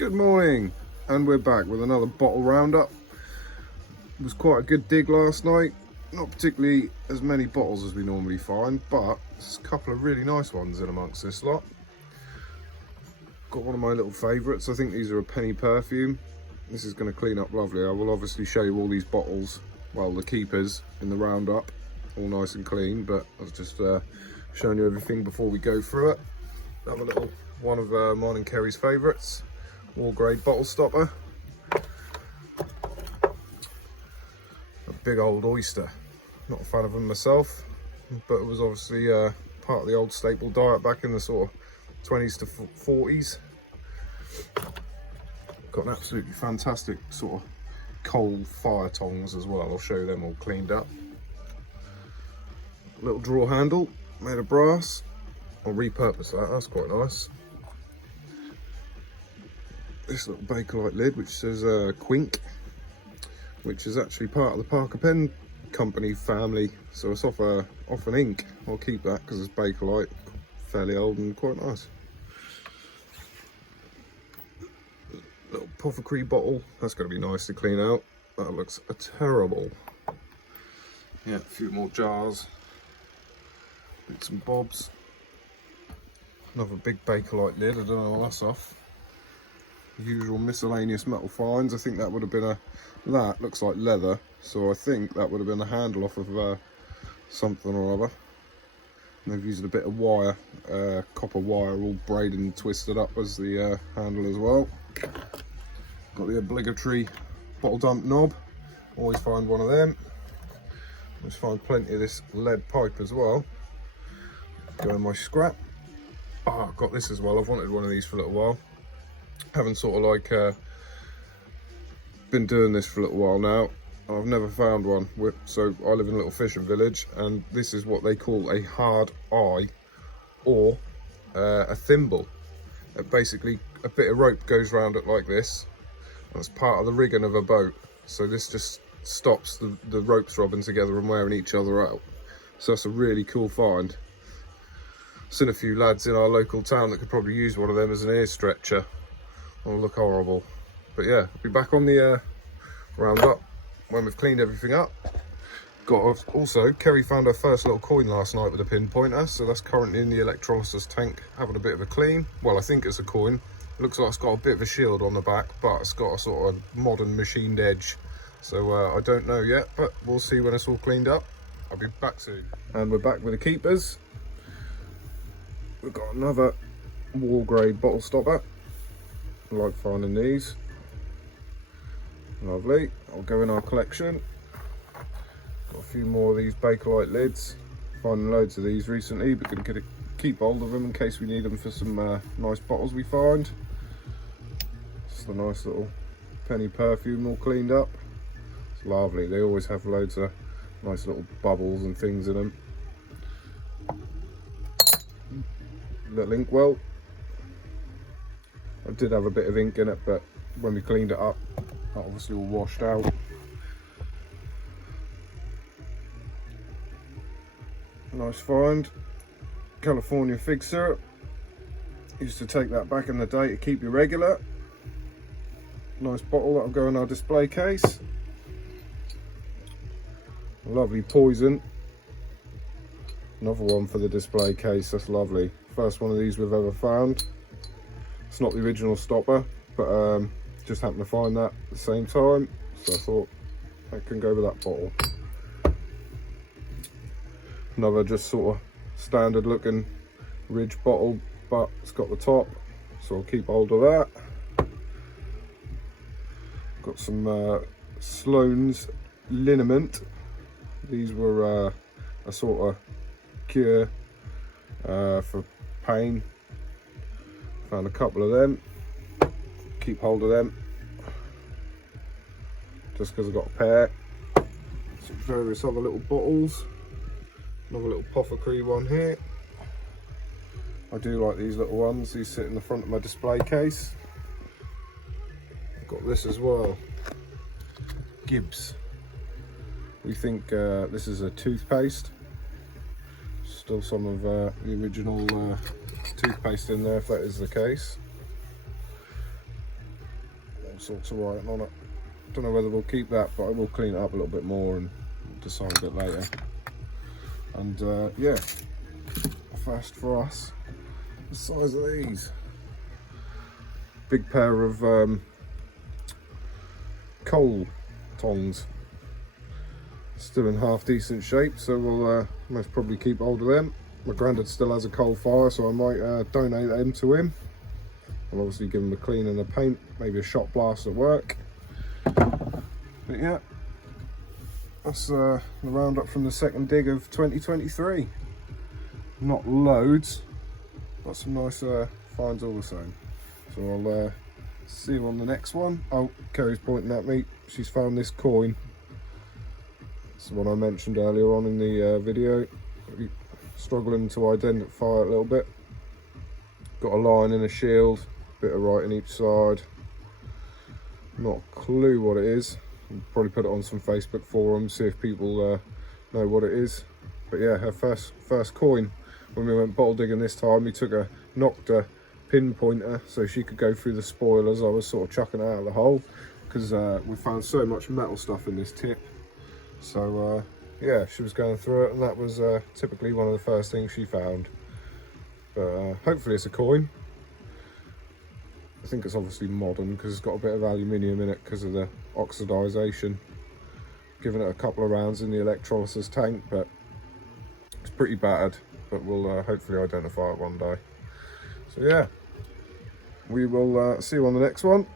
Good morning, and we're back with another bottle roundup. It was quite a good dig last night. Not particularly as many bottles as we normally find, but there's a couple of really nice ones in amongst this lot. Got one of my little favourites. I think these are a penny perfume. This is going to clean up lovely. I will obviously show you all these bottles, well, the keepers in the roundup, all nice and clean, but I was just showing you everything before we go through it. Another little one of mine and Kerry's favourites. War grade bottle stopper. A big old oyster. Not a fan of them myself, but it was obviously part of the old staple diet back in the sort of 20s to 40s. Got an absolutely fantastic sort of coal fire tongs as well. I'll show you them all cleaned up. Little drawer handle made of brass. I'll repurpose that, that's quite nice. This little Bakelite lid which says Quink, which is actually part of the Parker Pen Company family, so it's off an ink. I'll keep that because it's Bakelite, fairly old and quite nice. Little Apothecary bottle, that's going to be nice to clean out. That looks terrible. Yeah, a few more jars, bits and bobs. Another big Bakelite lid, I don't know what that's off. Usual miscellaneous metal finds. I think that would have been that looks like leather, so I think that would have been a handle off of something or other. And they've used a bit of wire, copper wire, all braided and twisted up as the handle as well. Got the obligatory bottle dump knob, always find one of them. Always find plenty of this lead pipe as well. Go in my scrap. Oh, I've got this as well. I've wanted one of these for a little while. Haven't sort of like been doing this for a little while now. I've never found one. So I live in a little fishing village, and this is what they call a hard eye, or a thimble. Basically, a bit of rope goes around it like this. That's part of the rigging of a boat. So this just stops the ropes rubbing together and wearing each other out. So that's a really cool find. Seen a few lads in our local town that could probably use one of them as an ear stretcher. It'll look horrible, but yeah, I'll be back on the roundup when we've cleaned everything up. Also, Kerry found her first little coin last night with a pinpointer, so that's currently in the electrolysis tank having a bit of a clean. Well, I think it's a coin. Looks like it's got a bit of a shield on the back, but it's got a sort of modern machined edge, so I don't know yet, but we'll see when it's all cleaned up. I'll be back soon. And we're back with the keepers. We've got another war grade bottle stopper. I like finding these. Lovely. I'll go in our collection. Got a few more of these Bakelite lids. Finding loads of these recently, but gonna keep hold of them in case we need them for some nice bottles we find. It's a nice little penny perfume all cleaned up. It's lovely. They always have loads of nice little bubbles and things in them. Little inkwell. I did have a bit of ink in it, but when we cleaned it up, that obviously all washed out. Nice find. California fig syrup. Used to take that back in the day to keep you regular. Nice bottle that'll go in our display case. Lovely poison. Another one for the display case, that's lovely. First one of these we've ever found. It's not the original stopper, but just happened to find that at the same time, so I thought that can go with that bottle. Another just sort of standard looking Ridge bottle, but it's got the top, so I'll keep hold of that. Got some Sloan's liniment. These were a sort of cure for pain. Found a couple of them. Keep hold of them just because I've got a pair. Some various other little bottles. Another little Apothecary one here. I do like these little ones. These sit in the front of my display case. I've got this as well. Gibbs. We think this is a toothpaste. Still some of the original toothpaste in there, if that is the case. sorts of writing on it. Don't know whether we'll keep that, but I will clean it up a little bit more and decide a bit later. And yeah, a first for us. The size of these. Big pair of coal tongs. Still in half decent shape, so we'll most probably keep hold of them. My granddad still has a coal fire, so I might donate them to him. I'll obviously give him a clean and a paint, maybe a shot blast at work. But yeah, that's the roundup from the second dig of 2023. Not loads, but some nice finds all the same. So I'll see you on the next one. Oh, Kerry's pointing at me. She's found this coin. It's the one I mentioned earlier on in the video. Struggling to identify it a little bit. Got a line and a shield, bit of writing each side. Not a clue what it is. I'll probably put it on some Facebook forums, see if people know what it is. But yeah, her first coin. When we went bottle digging this time, we took a Nocta pinpointer so she could go through the spoilers I was sort of chucking out of the hole, because we found so much metal stuff in this tip. So yeah, she was going through it, and that was typically one of the first things she found. But hopefully it's a coin. I think it's obviously modern because it's got a bit of aluminium in it because of the oxidization. Giving it a couple of rounds in the electrolysis tank, but it's pretty battered. But we'll hopefully identify it one day. So yeah, we will see you on the next one.